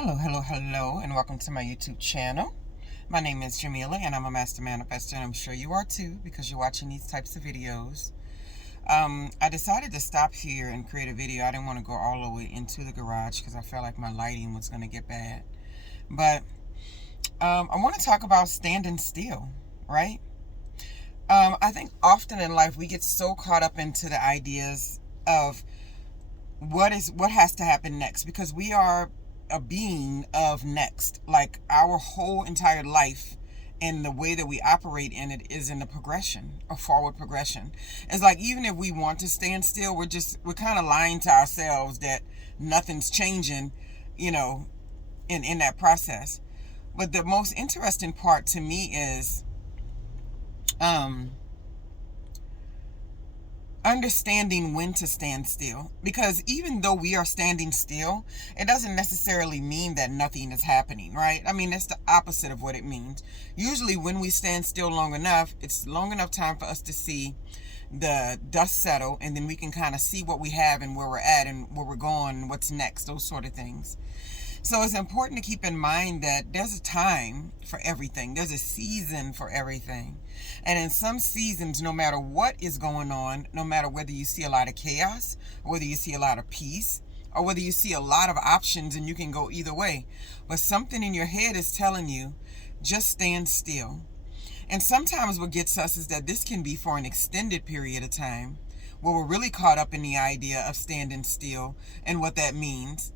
Hello, and welcome to my YouTube channel. My name is Jameelah, and I'm a master manifestor, and I'm sure you are too because you're watching these types of videos. I decided to stop here and create a video. I didn't want to go all the way into the garage because I felt like my lighting was going to get bad. But I want to talk about standing still, right? I think often in life we get so caught up into the ideas of what has to happen next, because we are a being of next. Like, our whole entire life and the way that we operate in it is in the progression, a forward progression. It's like, even if we want to stand still, we're kind of lying to ourselves that nothing's changing, in that process. But the most interesting part to me is understanding when to stand still, because even though we are standing still, it doesn't necessarily mean that nothing is happening, right? I mean, that's the opposite of what it means. Usually when we stand still long enough, it's long enough time for us to see the dust settle, and then we can kind of see what we have and where we're at and where we're going and what's next, those sort of things. So it's important to keep in mind that there's a time for everything. There's a season for everything. And in some seasons, no matter what is going on, no matter whether you see a lot of chaos, or whether you see a lot of peace, or whether you see a lot of options and you can go either way, but something in your head is telling you, just stand still. And sometimes what gets us is that this can be for an extended period of time, where we're really caught up in the idea of standing still and what that means.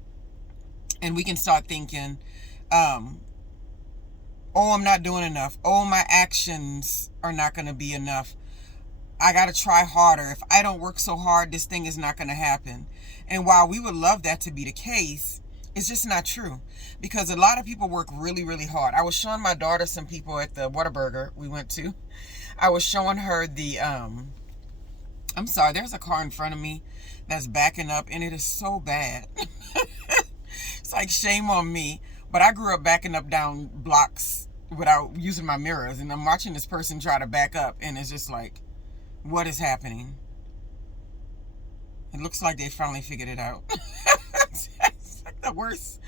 And we can start thinking, oh, I'm not doing enough. Oh, my actions are not going to be enough. I got to try harder. If I don't work so hard, this thing is not going to happen. And while we would love that to be the case, it's just not true, because a lot of people work really, really hard. I was showing my daughter some people at the Whataburger we went to. I was showing her I'm sorry, there's a car in front of me that's backing up, and it is so bad. It's like, shame on me. But I grew up backing up down blocks without using my mirrors, and I'm watching this person try to back up, and it's just like, what is happening? It looks like they finally figured it out. It's like the worst.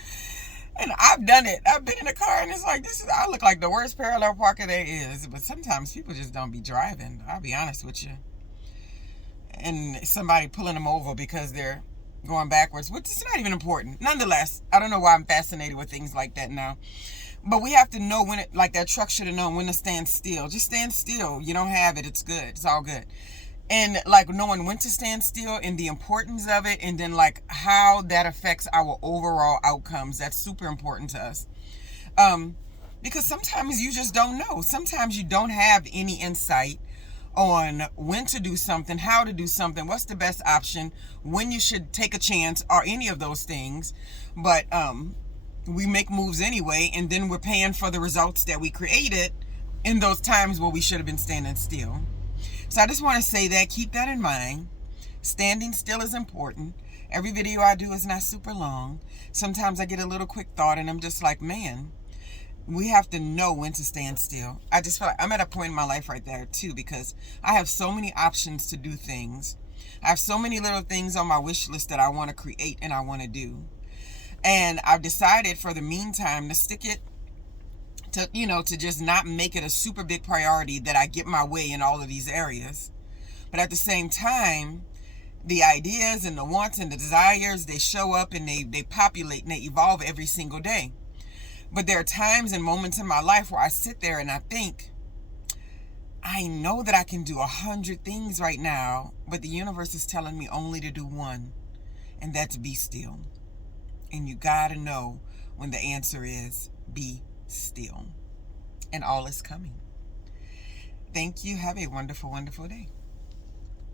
And I've done it. I've been in a car, and it's like, I look like the worst parallel parker there is. But sometimes people just don't be driving. I'll be honest with you. And somebody pulling them over because they're going backwards, which is not even important. Nonetheless, I don't know why I'm fascinated with things like that now. But we have to know when like that truck should have known when to stand still. Just stand still. You don't have it. It's good. It's all good. And like knowing when to stand still and the importance of it, and then like how that affects our overall outcomes. That's super important to us. Because sometimes you just don't know. Sometimes you don't have any insight on when to do something, how to do something, what's the best option, when you should take a chance, or any of those things. But we make moves anyway, and then we're paying for the results that we created in those times where we should have been standing still. So I just want to say that, keep that in mind. Standing still is important. Every video I do is not super long. Sometimes I get a little quick thought, and I'm just like, man, we have to know when to stand still. I just feel like I'm at a point in my life right there too, because I have so many options to do things. I have so many little things on my wish list that I want to create and I want to do. And I've decided for the meantime to stick it to just not make it a super big priority that I get my way in all of these areas. But at the same time, the ideas and the wants and the desires, they show up and they populate and they evolve every single day. But there are times and moments in my life where I sit there and I think, I know that I can do 100 things right now, but the universe is telling me only to do one, and that's be still. And you gotta know when the answer is be still. And all is coming. Thank you. Have a wonderful, wonderful day.